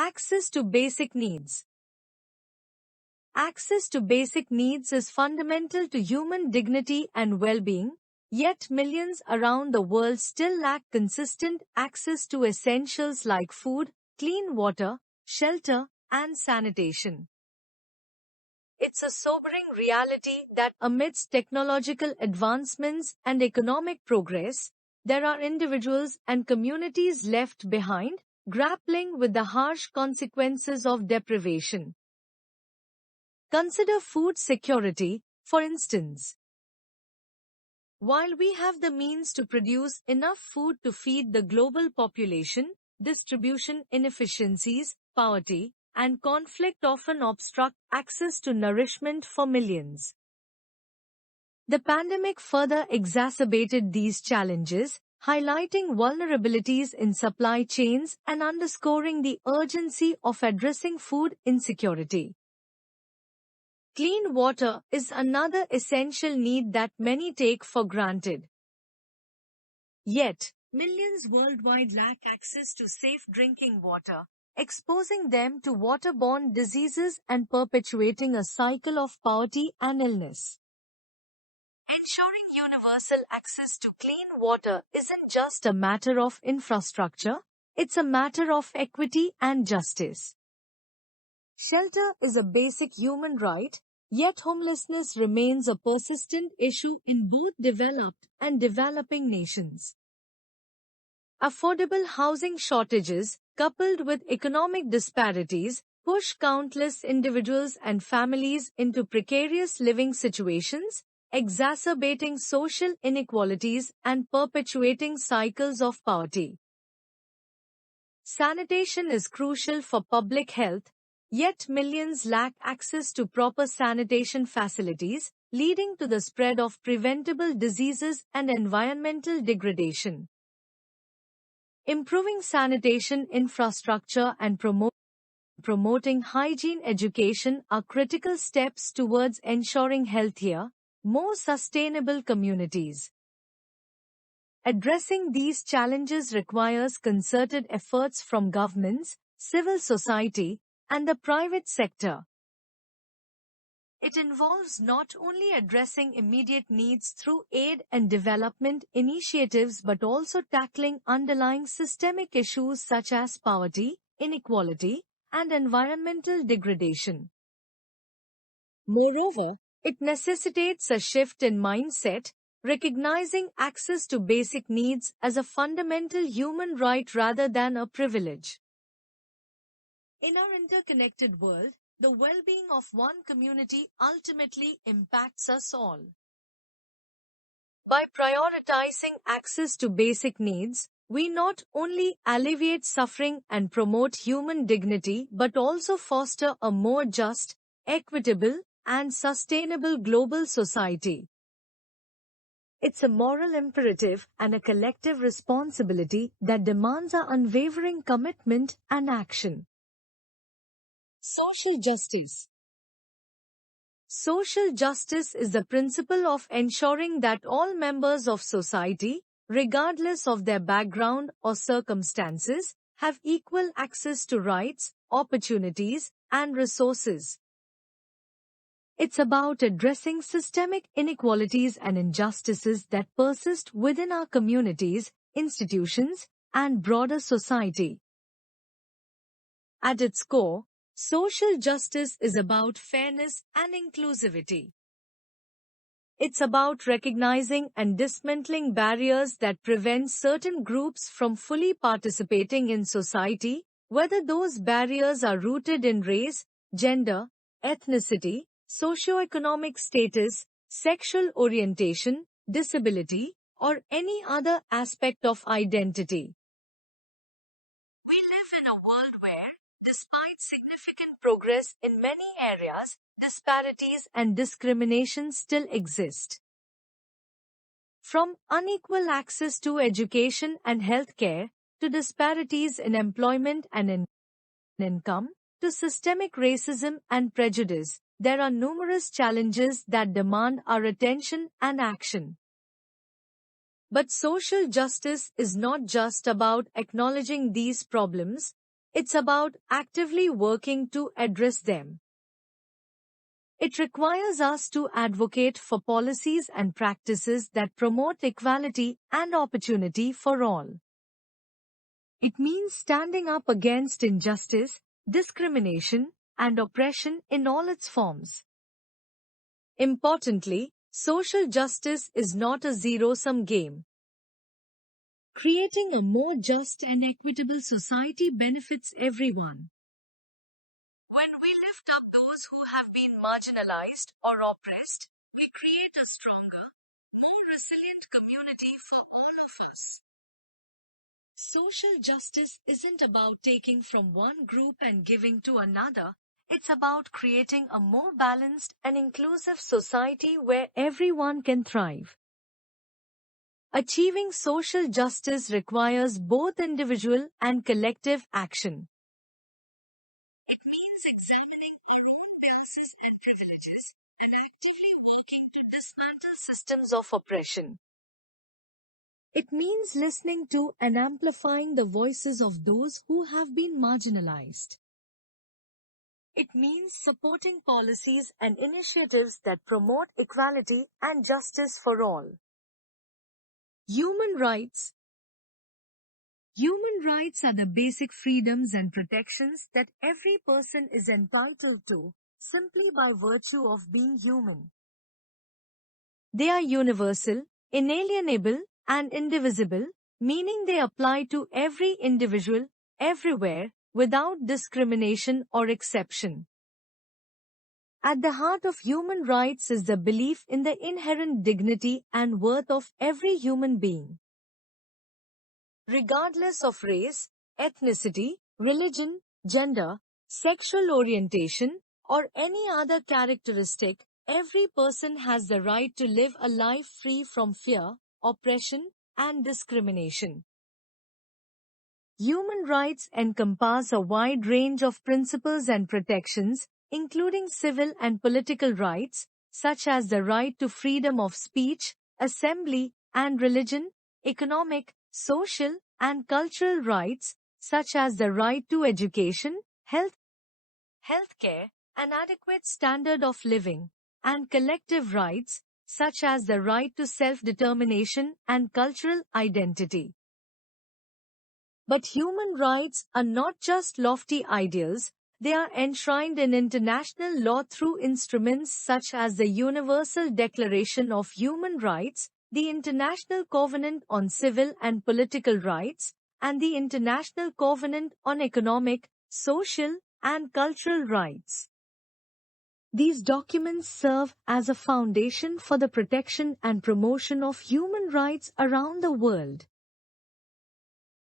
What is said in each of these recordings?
Access to basic needs. Access to basic needs is fundamental to human dignity and well-being, yet millions around the world still lack consistent access to essentials like food, clean water, shelter, and sanitation. It's a sobering reality that amidst technological advancements and economic progress, there are individuals and communities left behind, grappling with the harsh consequences of deprivation. Consider food security, for instance. While we have the means to produce enough food to feed the global population, distribution inefficiencies, poverty, and conflict often obstruct access to nourishment for millions. The pandemic further exacerbated these challenges, highlighting vulnerabilities in supply chains and underscoring the urgency of addressing food insecurity. Clean water is another essential need that many take for granted. Yet, millions worldwide lack access to safe drinking water, exposing them to waterborne diseases and perpetuating a cycle of poverty and illness. Ensuring universal access to clean water isn't just a matter of infrastructure, it's a matter of equity and justice. Shelter is a basic human right, yet homelessness remains a persistent issue in both developed and developing nations. Affordable housing shortages, coupled with economic disparities, push countless individuals and families into precarious living situations, exacerbating social inequalities and perpetuating cycles of poverty. Sanitation is crucial for public health, yet millions lack access to proper sanitation facilities, leading to the spread of preventable diseases and environmental degradation. Improving sanitation infrastructure and promoting hygiene education are critical steps towards ensuring healthier, more sustainable communities. Addressing these challenges requires concerted efforts from governments, civil society, and the private sector. It involves not only addressing immediate needs through aid and development initiatives but also tackling underlying systemic issues such as poverty, inequality, and environmental degradation. Moreover, it necessitates a shift in mindset, recognizing access to basic needs as a fundamental human right rather than a privilege. In our interconnected world, the well-being of one community ultimately impacts us all. By prioritizing access to basic needs, we not only alleviate suffering and promote human dignity but also foster a more just, equitable, and sustainable global society. It's a moral imperative and a collective responsibility that demands our unwavering commitment and action. Social justice. Social justice is the principle of ensuring that all members of society, regardless of their background or circumstances, have equal access to rights, opportunities, and resources. It's about addressing systemic inequalities and injustices that persist within our communities, institutions, and broader society. At its core, social justice is about fairness and inclusivity. It's about recognizing and dismantling barriers that prevent certain groups from fully participating in society, whether those barriers are rooted in race, gender, ethnicity, socioeconomic status, sexual orientation, disability, or any other aspect of identity. We live in a world where, despite significant progress in many areas, disparities and discrimination still exist. From unequal access to education and healthcare, to disparities in employment and in income, to systemic racism and prejudice, there are numerous challenges that demand our attention and action. But social justice is not just about acknowledging these problems, It's about actively working to address them. It requires us to advocate for policies and practices that promote equality and opportunity for all. It means standing up against injustice, discrimination, and oppression in all its forms. Importantly, social justice is not a zero-sum game. Creating a more just and equitable society benefits everyone. When we lift up those who have been marginalized or oppressed, we create a stronger, more resilient community for all of us. Social justice isn't about taking from one group and giving to another. It's about creating a more balanced and inclusive society where everyone can thrive. Achieving social justice requires both individual and collective action. It means examining our own biases and privileges and actively working to dismantle systems of oppression. It means listening to and amplifying the voices of those who have been marginalized. It means supporting policies and initiatives that promote equality and justice for all. Human rights. Human rights are the basic freedoms and protections that every person is entitled to, simply by virtue of being human. They are universal, inalienable, and indivisible, meaning they apply to every individual, everywhere, without discrimination or exception. At the heart of human rights is the belief in the inherent dignity and worth of every human being. Regardless of race, ethnicity, religion, gender, sexual orientation, or any other characteristic, every person has the right to live a life free from fear, oppression, and discrimination. Human rights encompass a wide range of principles and protections, including civil and political rights, such as the right to freedom of speech, assembly, and religion, economic, social, and cultural rights, such as the right to education, healthcare, an adequate standard of living, and collective rights, such as the right to self-determination and cultural identity. But human rights are not just lofty ideals, they are enshrined in international law through instruments such as the Universal Declaration of Human Rights, the International Covenant on Civil and Political Rights, and the International Covenant on Economic, Social, and Cultural Rights. These documents serve as a foundation for the protection and promotion of human rights around the world.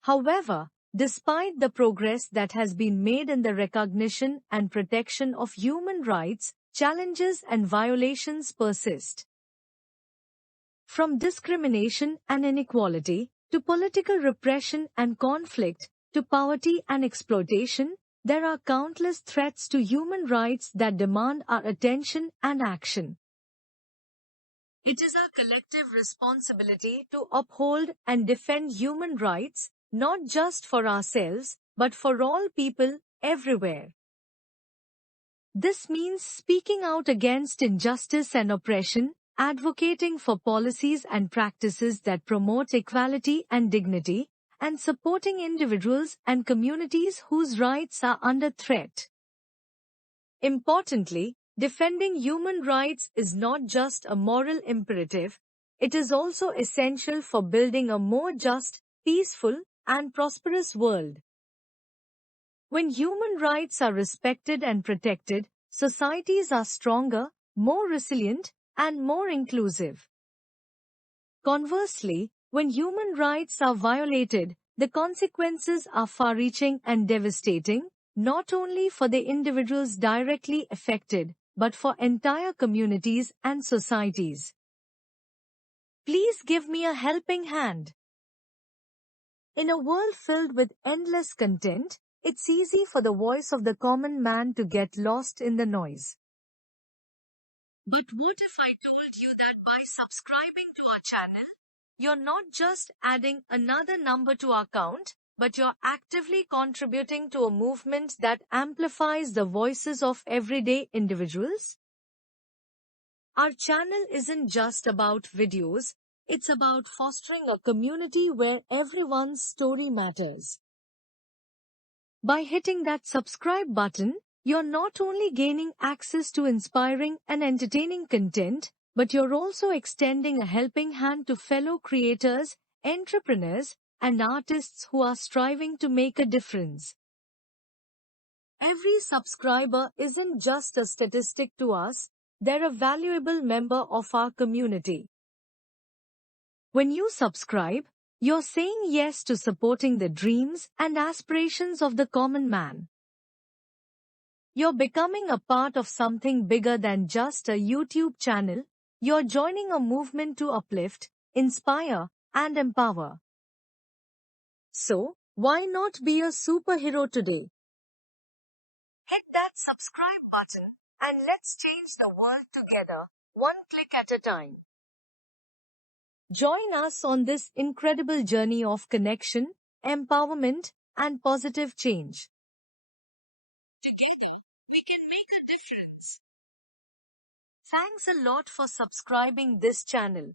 However, despite the progress that has been made in the recognition and protection of human rights, challenges and violations persist. From discrimination and inequality, to political repression and conflict, to poverty and exploitation, there are countless threats to human rights that demand our attention and action. It is our collective responsibility to uphold and defend human rights, not just for ourselves, but for all people, everywhere. This means speaking out against injustice and oppression, advocating for policies and practices that promote equality and dignity, and supporting individuals and communities whose rights are under threat. Importantly, defending human rights is not just a moral imperative, it is also essential for building a more just, peaceful, and prosperous world. When human rights are respected and protected, societies are stronger, more resilient, and more inclusive. Conversely, when human rights are violated, the consequences are far-reaching and devastating, not only for the individuals directly affected, but for entire communities and societies. Please give me a helping hand. In a world filled with endless content, it's easy for the voice of the common man to get lost in the noise. But what if I told you that by subscribing to our channel, you're not just adding another number to our count, but you're actively contributing to a movement that amplifies the voices of everyday individuals. Our channel isn't just about videos, it's about fostering a community where everyone's story matters. By hitting that subscribe button, you're not only gaining access to inspiring and entertaining content, but you're also extending a helping hand to fellow creators, entrepreneurs, and artists who are striving to make a difference. Every subscriber isn't just a statistic to us, they're a valuable member of our community. When you subscribe, you're saying yes to supporting the dreams and aspirations of the common man. You're becoming a part of something bigger than just a YouTube channel. You're joining a movement to uplift, inspire, and empower. So, why not be a superhero today? Hit that subscribe button and let's change the world together, one click at a time. Join us on this incredible journey of connection, empowerment, and positive change. Together, we can make a difference. Thanks a lot for subscribing this channel.